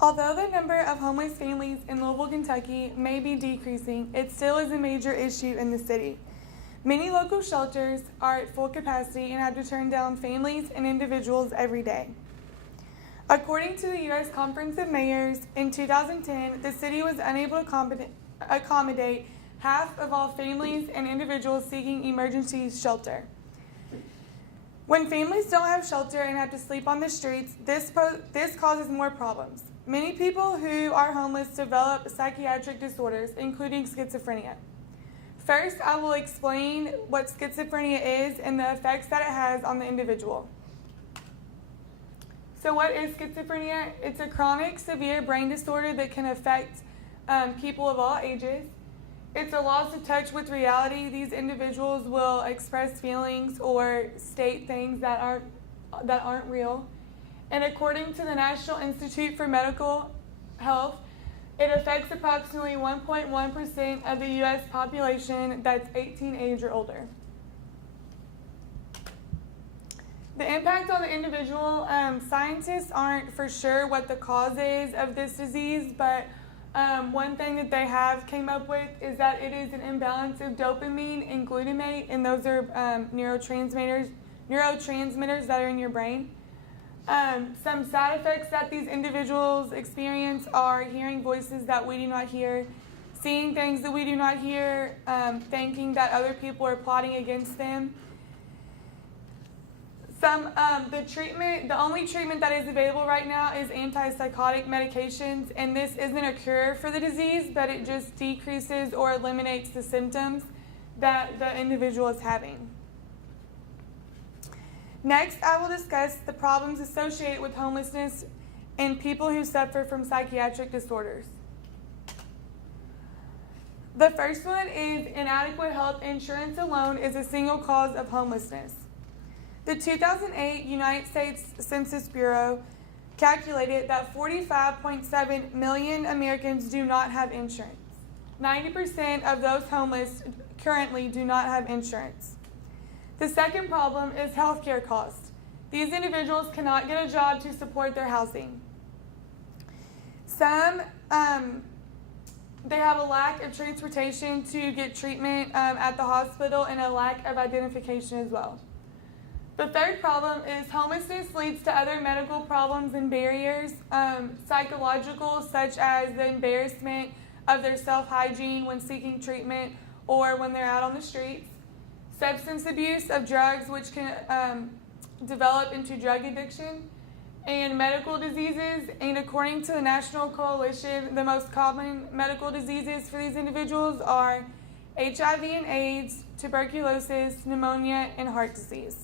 Although the number of homeless families in Louisville, Kentucky may be decreasing, it still is a major issue in the city. Many local shelters are at full capacity and have to turn down families and individuals every day. According to the U.S. Conference of Mayors, in 2010, the city was unable to accommodate half of all families and individuals seeking emergency shelter. When families don't have shelter and have to sleep on the streets, this causes more problems. Many people who are homeless develop psychiatric disorders, including schizophrenia. First, I will explain what schizophrenia is and the effects that it has on the individual. So what is schizophrenia? It's a chronic, severe brain disorder that can affect people of all ages. It's a loss of touch with reality. These individuals will express feelings or state things that aren't real. And according to the National Institute for Medical Health, it affects approximately 1.1% of the U.S. population that's 18 age or older. The impact on the individual, scientists aren't for sure what the cause is of this disease, but one thing that they have came up with is that it is an imbalance of dopamine and glutamate, and those are neurotransmitters that are in your brain. Some side effects that these individuals experience are hearing voices that we do not hear, seeing things that we do not hear, thinking that other people are plotting against them. The only treatment that is available right now is antipsychotic medications, and this isn't a cure for the disease, but it just decreases or eliminates the symptoms that the individual is having. Next, I will discuss the problems associated with homelessness and people who suffer from psychiatric disorders. The first one is inadequate health insurance alone is a single cause of homelessness. The 2008 United States Census Bureau calculated that 45.7 million Americans do not have insurance. 90% of those homeless currently do not have insurance. The second problem is healthcare costs. These individuals cannot get a job to support their housing. Some, they have a lack of transportation to get treatment at the hospital and a lack of identification as well. The third problem is homelessness leads to other medical problems and barriers, psychological, such as the embarrassment of their self-hygiene when seeking treatment or when they're out on the streets. Substance abuse of drugs, which can develop into drug addiction, and medical diseases. And according to the National Coalition, the most common medical diseases for these individuals are HIV and AIDS, tuberculosis, pneumonia, and heart disease.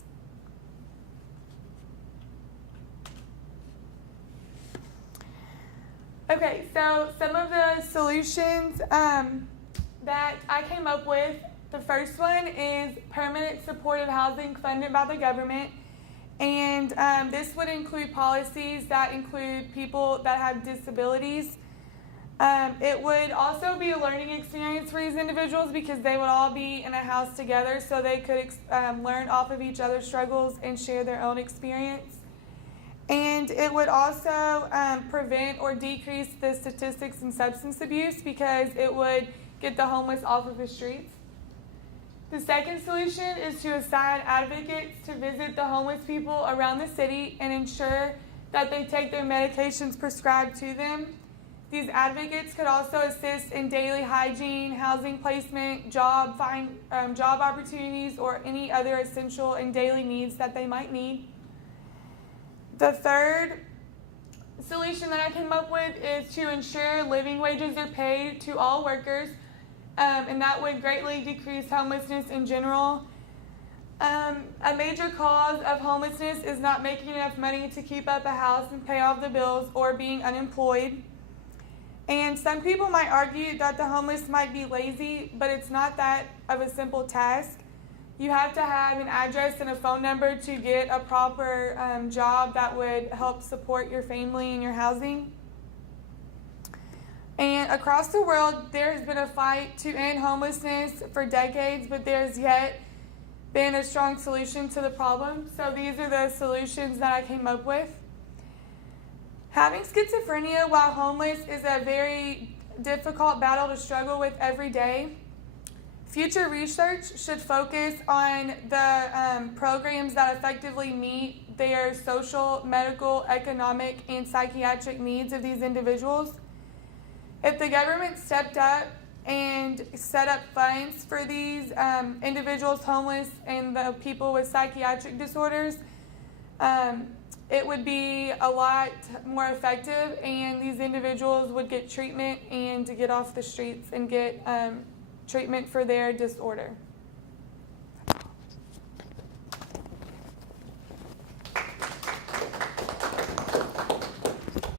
Okay, so some of the solutions that I came up with. The first one is permanent supportive housing funded by the government, and this would include policies that include people that have disabilities. It would also be a learning experience for these individuals because they would all be in a house together so they could learn off of each other's struggles and share their own experience. And it would also prevent or decrease the statistics in substance abuse because it would get the homeless off of the streets. The second solution is to assign advocates to visit the homeless people around the city and ensure that they take their medications prescribed to them. These advocates could also assist in daily hygiene, housing placement, job opportunities, or any other essential and daily needs that they might need. The third solution that I came up with is to ensure living wages are paid to all workers. And that would greatly decrease homelessness in general. A major cause of homelessness is not making enough money to keep up a house and pay off the bills or being unemployed. And some people might argue that the homeless might be lazy, but it's not that of a simple task. You have to have an address and a phone number to get a proper job that would help support your family and your housing. And across the world, there has been a fight to end homelessness for decades, but there's yet been a strong solution to the problem. So these are the solutions that I came up with. Having schizophrenia while homeless is a very difficult battle to struggle with every day. Future research should focus on the programs that effectively meet their social, medical, economic, and psychiatric needs of these individuals. If the government stepped up and set up funds for these individuals homeless and the people with psychiatric disorders, it would be a lot more effective, and these individuals would get treatment and to get off the streets and get treatment for their disorder.